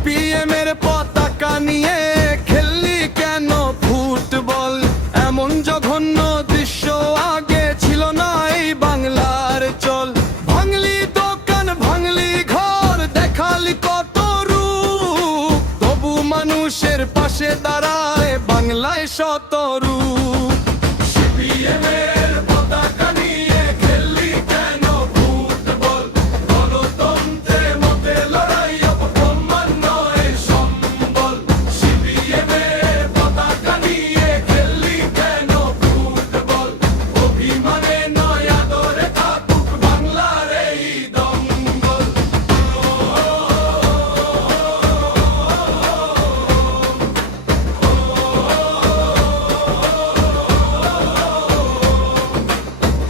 CPM এর পতাকা নিয়ে খেললি কেন ফুটবল? এমন জঘন্য দৃশ্য আগে ছিল না এই বাংলার চল। ভাঙলি দোকান, ভাঙলি ঘর, দেখালি কত রূপ, তবু মানুষের পাশে দাঁড়ায় বাংলায় শত রূপ। সিপিএম এর পতাকা নিয়ে খেললি কেন ফুটবল? গণতন্ত্রে মতে লড়াই, অপমান নয় সম্বল। সিপিএম এর পতাকা নিয়ে খেললি কেন ফুটবল? অভিমানে নয় আদরে থাকুক বাংলার এই দঙ্গল।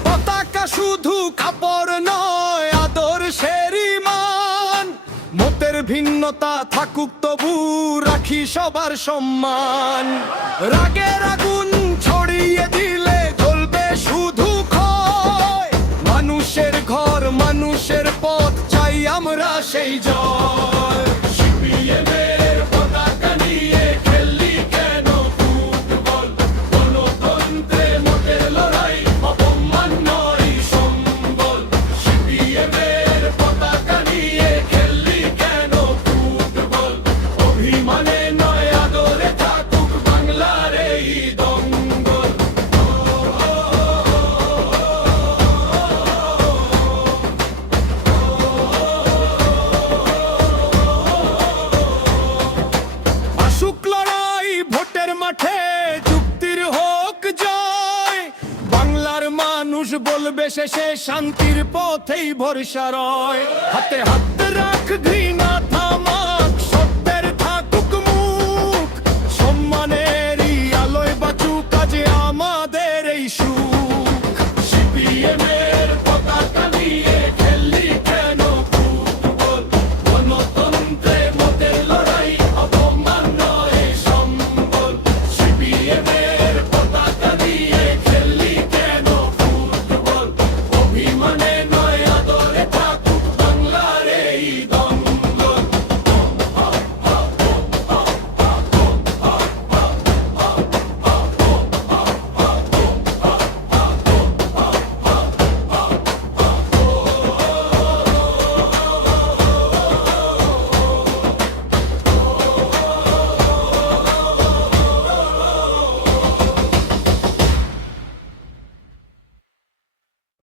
পতাকা শুধু কাপড় নয়, আদর্শের মান। মতের ভিন্নতা থাকুক তবু রাখি সবার সম্মান। রাগের আগুন ছড়িয়ে দিলে জ্বলবে শুধু ক্ষয়। মানুষের ঘর, মানুষের পথ চাই আমরা সেই জয়। সিপিএম এর পতাকা নিয়ে খেললি কেন ফুটবল? গণতন্ত্রে মোটের লড়াই, অপমান নয় সম্বল। সিপিএম এর পতাকা নিয়ে খেললি কেন ফুটবল? অভিমানে নয় আদরে থাকুক বাংলার এই দঙ্গল। আসুক লড়াই ভোটের মাঠে, যুক্তির হোক জয়। বাংলার মানুষ বলবে শেষে শান্তির পথেই ভরসা রয়। হাতে হাত রাখ ঘৃণা